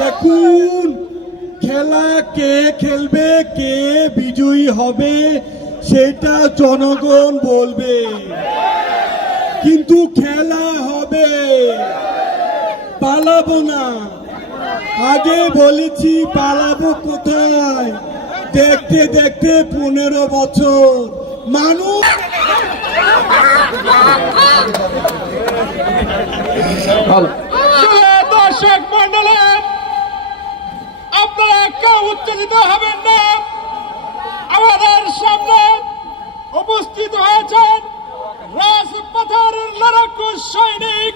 দেখুন, খেলা কে খেলবে, কে বিজয়ী হবে সেটা জনগণ বলবে, কিন্তু খেলা হবে, পালাবো না। আগে বলেছি পালাবো কোথায়, দেখতে দেখতে 15 বছর মানুষ। দর্শক মন্ডলী, আপনারা কেউ উত্তেজিত হবেন না। আমাদের সামনে উপস্থিত হয়েছেন রাজপথের লড়াকু সৈনিক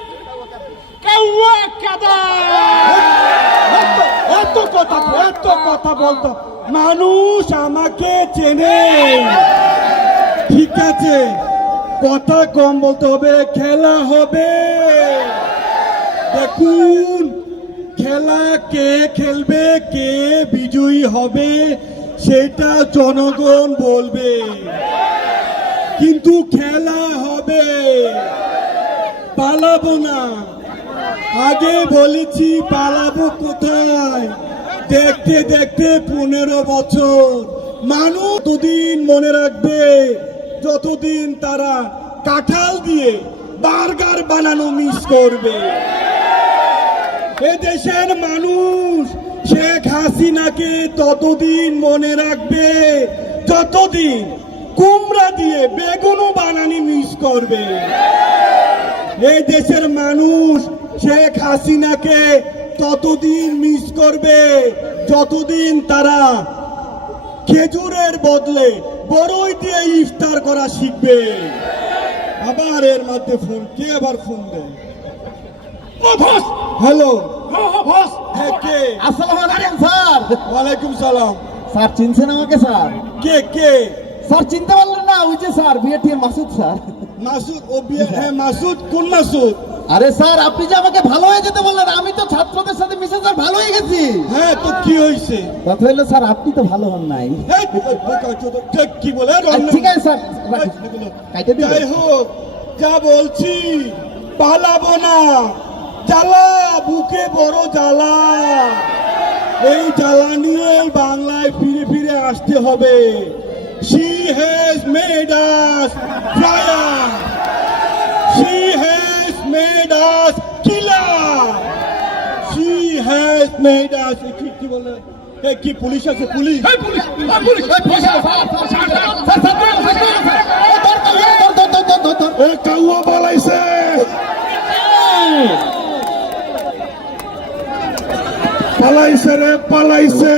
কাউয়া কাদের। এত কথা বলতো, মানুষ আমাকে চেনে। ঠিক আছে, কথা কম বলতে হবে, খেলা হবে। দেখুন, খেলা কে খেলবে, কে বিজয়ী হবে সেটা জনগণ বলবে, কিন্তু খেলা হবে, পালাবো না। আগে বলেছি পালাবো কোথায়, দেখতে দেখতে 15 বছর মানুষ। ততদিন মনে রাখবে যতদিন তারা কাঁঠাল দিয়ে বার্গার বানানো মিস করবে। এদেশের মানুষ শেখ হাসিনাকে ততদিন মনে রাখবে যতদিন কুমড়া দিয়ে বেগুনও বানানি মিস করবে। এই দেশের মানুষ শেখ হাসিনাকে ততদিন মিস করবে যতদিন তারা খেজুরের বদলে বড়ই দিয়ে ইফতার করা শিখবে। আবার এর মধ্যে ফোন, কে আবার ফোন দেয়? হ্যালো, কে? আসসালামু আলাইকুম স্যার। ওয়ালাইকুম সালাম। স্যার চিনছেন আমাকে স্যার? কে? স্যার চিনতে পারলেন না? ওই যে স্যার বিএটিএম মাসুদ স্যার। মাসুদ? ও হ্যাঁ, মাসুদ। কোন মাসুদ? আরে স্যার, আপনি যে আমাকে ভালো হয়ে যেতে বললেন, আমি তো ছাত্রদের সাথে মিশে স্যার ভালো হয়ে গেছি। হ্যাঁ, তো কি হয়েছে? কথা হলো স্যার, আপনি তো ভালো হন নাই। কি বলে? ঠিক আছে স্যার, কাইটে দিন। যাই হোক, যা বলছি, পালাবো না। জ্বালা, বুকে বড় জ্বালা। এই জ্বালা নিয়ে বাংলায় ফিরে ফিরে আসতে হবে। She has made us fire. She has made us killer. She has made us কি বলে? কি পুলিশ আছে? পুলিশ কাউয়া পালাইছে। পালাইছে রে, পালাইছে।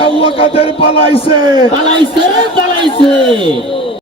কাউয়া কাদের পালাইছে।